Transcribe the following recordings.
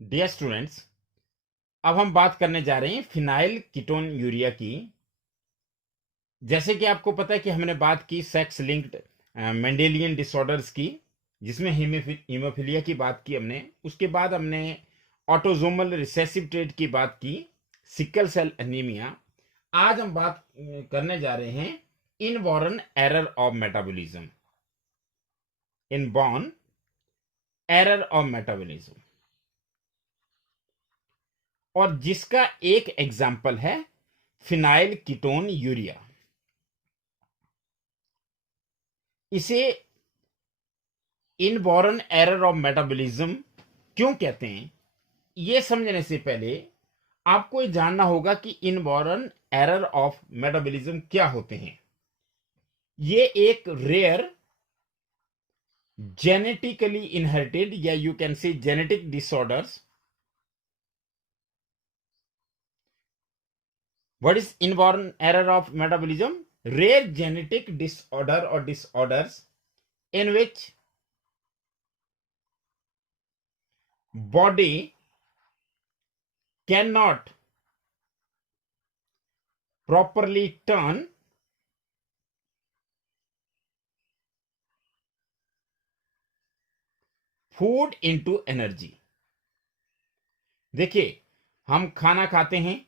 Dear students, अब हम बात करने जा रहे हैं फिनाइल कीटोन यूरिया की। जैसे कि आपको पता है कि हमने बात की सेक्स लिंक्ड मेंडेलियन डिसऑर्डर्स की, जिसमें हीमोफीलिया की बात की हमने। उसके बाद हमने ऑटोजोमल रिसेसिव ट्रेट की बात की, सिकल सेल एनीमिया। आज हम बात करने जा रहे हैं inborn error of metabolism, inborn error of metabolism, और जिसका एक एग्जाम्पल है फिनाइल कीटोन यूरिया। इसे इनबॉर्न एरर ऑफ मेटाबॉलिज्म क्यों कहते हैं, यह समझने से पहले आपको ये जानना होगा कि इनबॉर्न एरर ऑफ मेटाबॉलिज्म क्या होते हैं। ये एक रेयर जेनेटिकली इनहेरिटेड या you can say genetic disorders. What is inborn error of metabolism? Rare genetic disorder और disorders in which body cannot properly turn food into energy। देखिए, हम खाना खाते हैं,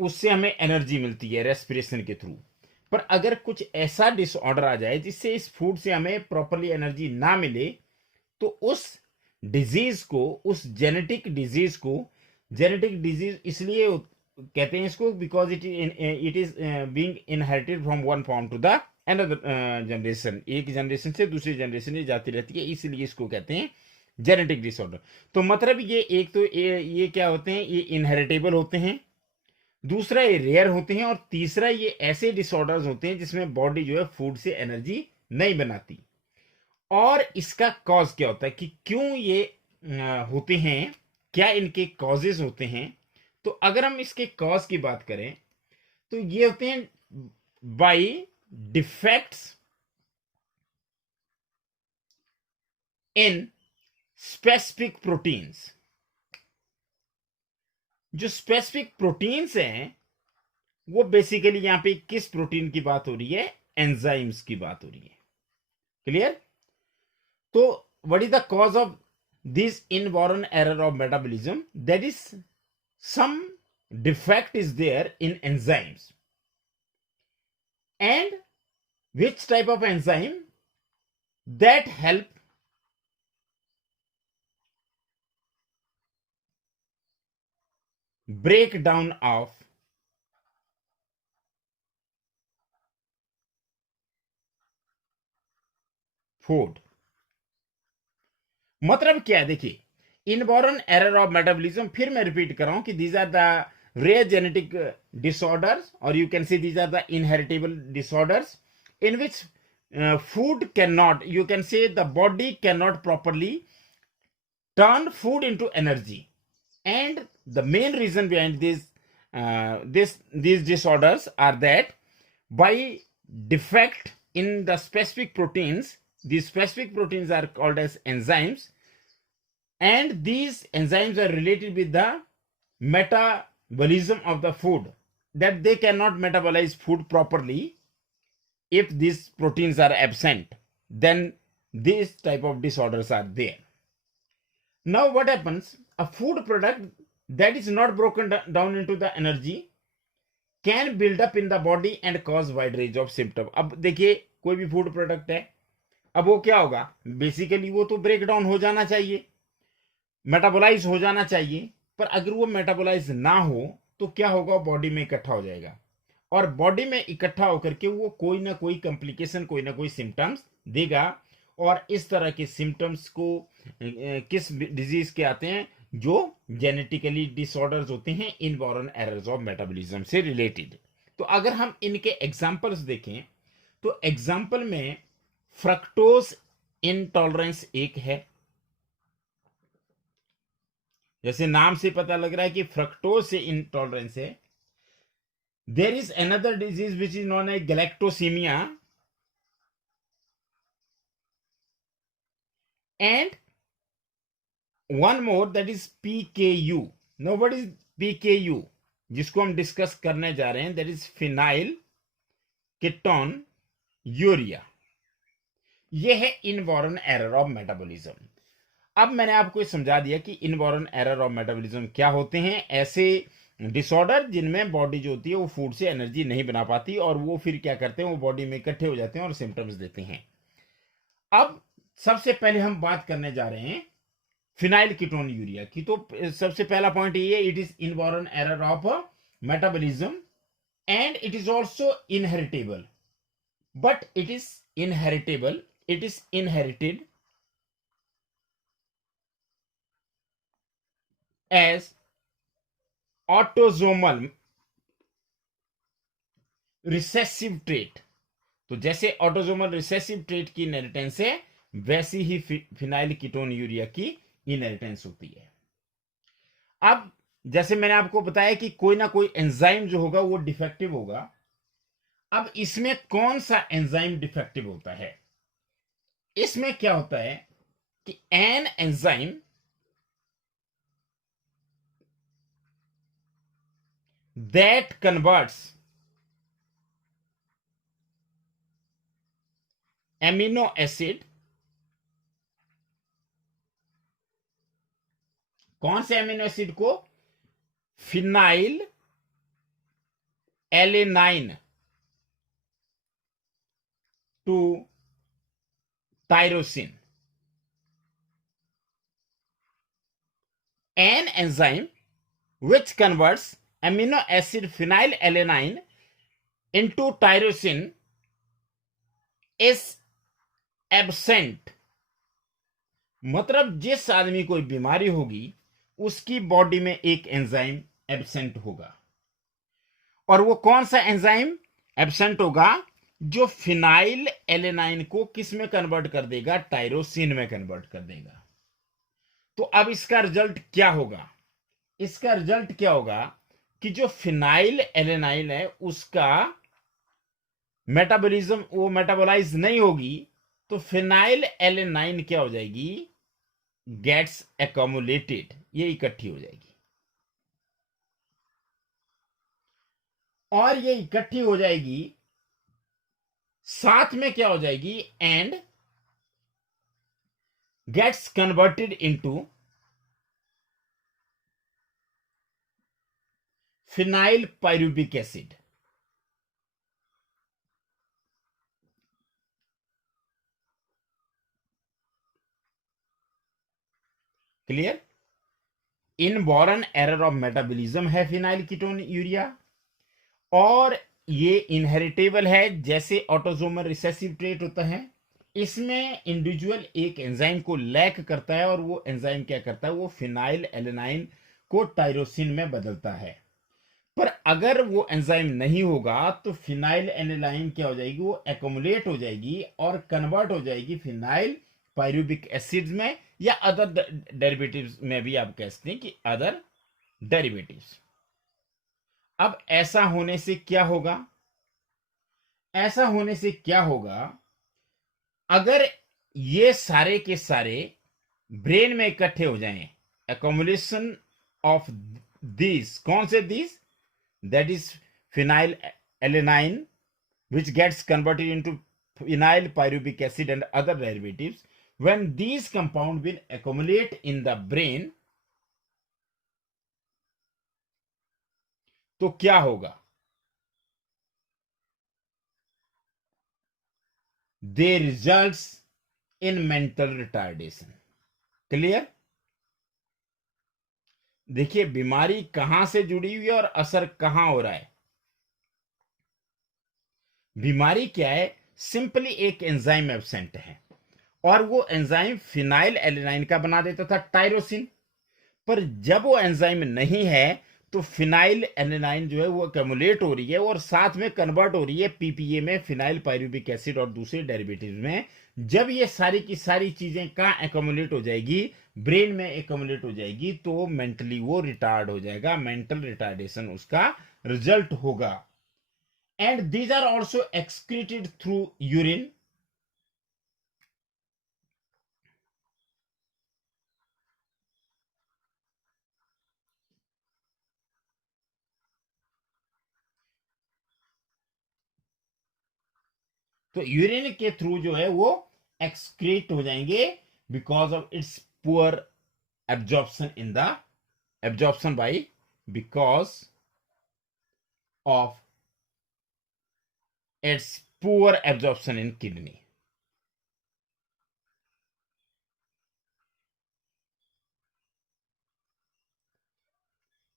उससे हमें एनर्जी मिलती है रेस्पिरेशन के थ्रू। पर अगर कुछ ऐसा डिसऑर्डर आ जाए जिससे इस फूड से हमें प्रॉपरली एनर्जी ना मिले, तो उस डिजीज को, उस जेनेटिक डिजीज इसलिए कहते हैं इसको because it is being inherited from one form to the another generation. एक जनरेशन से दूसरी जनरेशन जाती रहती है, इसलिए इसको कहते हैं जेनेटिक डिसऑर्डर। तो मतलब ये एक तो ये क्या होते हैं, ये इनहेरिटेबल होते हैं, दूसरा ये रेयर होते हैं, और तीसरा ये ऐसे डिसऑर्डर्स होते हैं जिसमें बॉडी जो है फूड से एनर्जी नहीं बनाती। और इसका कॉज क्या होता है कि क्यों ये होते हैं, क्या इनके कॉजेज होते हैं। तो अगर हम इसके कॉज की बात करें तो ये होते हैं by defects in specific proteins. जो स्पेसिफिक प्रोटीन्स हैं वो बेसिकली यहां पे किस प्रोटीन की बात हो रही है? एंजाइम्स की बात हो रही है। क्लियर? तो what is the cause of this inborn error of metabolism? That is some defect is there in enzymes. And which type of enzyme that help breakdown of food? मतलब क्या है? देखिए, इनबॉर्न एरर ऑफ मेटाबॉलिज्म, फिर मैं repeat कर रहा हूं कि these are the rare genetic disorders, और you can see these are the inheritable disorders in which food cannot, you can say the body cannot properly turn food into energy. And the main reason behind these disorders are that by defect in the specific proteins, these specific proteins are called as enzymes, and these enzymes are related with the metabolism of the food, that they cannot metabolize food properly. If these proteins are absent, then these type of disorders are there. Now what happens? A food product that is not broken down into the energy can build up in the body and cause wide range of symptom। अब देखिए, कोई भी food product है, अब वो क्या होगा? Basically वो तो ब्रेक डाउन हो जाना चाहिए, मेटाबोलाइज हो जाना चाहिए। पर अगर वो मेटाबोलाइज ना हो तो क्या होगा? बॉडी में इकट्ठा हो जाएगा, और बॉडी में इकट्ठा होकर के वो कोई ना कोई कॉम्प्लिकेशन, कोई ना कोई सिम्टम्स देगा। और इस तरह के सिम्टम्स को किस डिजीज के आते हैं? जो जेनेटिकली डिसऑर्डर्स होते हैं इनबॉर्न एरर्स ऑफ मेटाबॉलिज्म से रिलेटेड। तो अगर हम इनके एग्जांपल्स देखें तो एग्जांपल में फ्रक्टोज इनटॉलरेंस एक है। जैसे नाम से पता लग रहा है कि फ्रक्टोज से इनटॉलरेंस है। There is another disease which is known as galactosemia, and one more, that is PKU. No, what is PKU? जिसको हम डिस्कस करने जा रहे हैं, that is phenyl ketone urea. ये है इनबॉर्न एरर ऑफ मेटाबॉलिज्म. अब मैंने आपको समझा दिया कि इनबॉर्न एरर ऑफ मेटाबॉलिज्म क्या होते हैं. ऐसे डिसऑर्डर जिनमें बॉडी जो होती है वो फूड से एनर्जी नहीं बना पाती और वो फिर क्या करते हैं, वो बॉडी में इकट्ठे हो जाते हैं और सिम्टम्स देते हैं. अब सबसे पहले हम बात करने जा रहे हैं फिनाइल कीटोन यूरिया की. तो सबसे पहला पॉइंट ये है, it is inborn error of metabolism and it is also inheritable. But it is inheritable, it is inherited as autosomal recessive trait. तो जैसे ऑटोजोमल रिसेसिव ट्रेट की इनहेरिटेंस है, वैसी ही फिनाइल कीटोन यूरिया की इनहेरिटेंस होती है. अब जैसे मैंने आपको बताया कि कोई ना कोई एंजाइम जो होगा वो डिफेक्टिव होगा. अब इसमें कौन सा एंजाइम डिफेक्टिव होता है? इसमें क्या होता है कि an enzyme that converts amino acid, कौन से अमीनो एसिड को? Phenyl alanine to tyrosine. An enzyme which converts amino acid phenylalanine into tyrosine is absent. मतलब जिस आदमी को बीमारी होगी उसकी बॉडी में एक एंजाइम एब्सेंट होगा. और वो कौन सा एंजाइम एब्सेंट होगा? जो फिनाइल एलेनाइन को किस में कन्वर्ट कर देगा? टायरोसिन में कन्वर्ट कर देगा. तो अब इसका रिजल्ट क्या होगा? इसका रिजल्ट क्या होगा कि जो फिनाइल एलेनाइन है उसका मेटाबॉलिज्म, वो मेटाबोलाइज नहीं होगी. तो फिनाइल एलेनाइन क्या हो जाएगी? गेट्स एक्यूमुलेटेड, ये इकट्ठी हो जाएगी. और ये इकट्ठी हो जाएगी, साथ में क्या हो जाएगी? And gets converted into phenyl pyruvic acid. Clear? Inborn error of metabolism है फिनाइल कीटोन यूरिया, और ये इनहेरिटेबल है जैसे ऑटोसोमल रिसेसिव ट्रेट होता है. इसमें इंडिविजुअल एक एंजाइम को लैक करता है और वो एंजाइम क्या करता है? वो फिनाइल एलेनाइन को टायरोसिन में बदलता है. पर अगर वो एंजाइम नहीं होगा तो फिनाइल एलेनाइन क्या हो जाएगी? वो एक्यूमुलेट हो जाएगी और कन्वर्ट हो जाएगी फिनाइल पायरुबिक एसिड में, या अदर डेरिवेटिव्स में भी आप कह सकते हैं कि अदर डेरिवेटिव्स. अब ऐसा होने से क्या होगा? ऐसा होने से क्या होगा? अगर ये सारे के सारे ब्रेन में इकट्ठे हो जाएं, एक्यूमुलेशन ऑफ दिस, कौन से this? That is phenyl alanine which gets converted into phenyl pyruvic acid and other derivatives. When these compounds will accumulate in the brain, तो क्या होगा? They results in mental retardation. Clear? देखिए बीमारी कहां से जुड़ी हुई है और असर कहां हो रहा है. बीमारी क्या है? सिंपली एक एंजाइम एब्सेंट है और वो एंजाइम फिनाइल एलेनाइन का बना देता था टायरोसिन. पर जब वो एंजाइम नहीं है तो फिनाइल एलेनाइन जो है वो एक्यूमुलेट हो रही है और साथ में कन्वर्ट हो रही है पीपीए में, फिनाइल पायरुविक एसिड और दूसरे डेरिवेटिव्स में. जब ये सारी की सारी चीजें कहां एक्यूमुलेट हो जाएगी? ब्रेन में एक्यूमुलेट हो जाएगी. तो मेंटली वो रिटार्ड हो जाएगा, मेंटल रिटार्डेशन उसका रिजल्ट होगा. And these are also excreted through urine. तो यूरिन के थ्रू जो है वो एक्सक्रीट हो जाएंगे because of its poor absorption in the absorption by because of its poor absorption in kidney.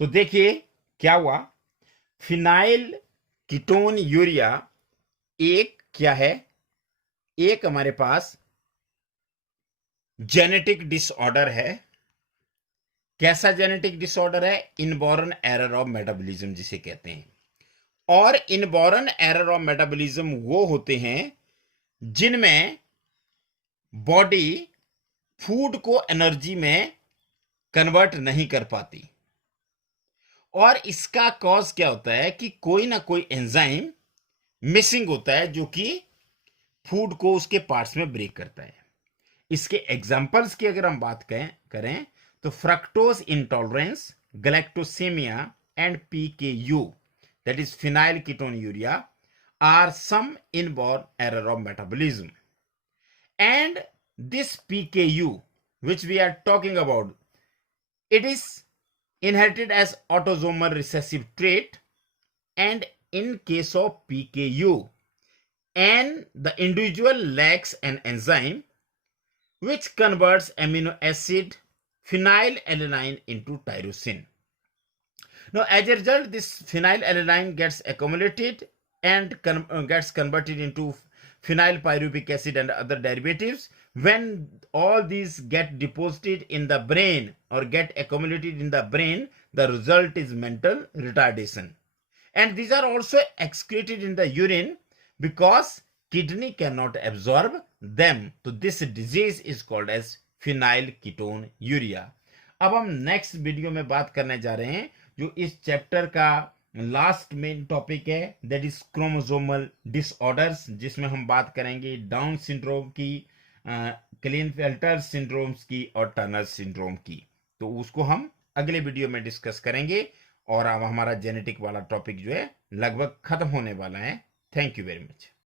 तो देखिए क्या हुआ, फिनाइल कीटोन यूरिया एक क्या है, एक हमारे पास जेनेटिक डिसऑर्डर है। कैसा जेनेटिक डिसऑर्डर है? इनबॉर्न एरर ऑफ मेटाबॉलिज्म जिसे कहते हैं। और इनबॉर्न एरर ऑफ मेटाबॉलिज्म वो होते हैं जिनमें बॉडी फूड को एनर्जी में कन्वर्ट नहीं कर पाती। और इसका कॉज क्या होता है कि कोई ना कोई एंजाइम मिसिंग होता है जो कि फूड को उसके पार्ट्स में ब्रेक करता है। इसके एग्जांपल्स की अगर हम बात करें तो fructose intolerance, galactosemia and PKU, that is phenyl ketone urea, are some inborn error of metabolism. And this PKU, which we are talking about, it is inherited as autosomal recessive trait, and in case of PKU, and the individual lacks an enzyme which converts amino acid phenylalanine into tyrosine. Now, as a result, this phenylalanine gets accumulated and gets converted into phenylpyruvic acid and other derivatives. When all these get deposited in the brain or get accumulated in the brain, the result is mental retardation. And these are also excreted in the urine because kidney cannot absorb them. So this disease is called as phenylketonuria. अब हम next video में बात करने जा रहे हैं जो इस चैप्टर का लास्ट मेन टॉपिक है, दैट इज क्रोमोसोमल डिसऑर्डर्स, जिसमें हम बात करेंगे डाउन सिंड्रोम की, क्लीनफेल्टर सिंड्रोम्स की और टर्नर सिंड्रोम की। तो उसको हम अगले वीडियो में डिस्कस करेंगे और अब हमारा जेनेटिक वाला टॉपिक जो है लगभग खत्म होने वाला है। Thank you very much.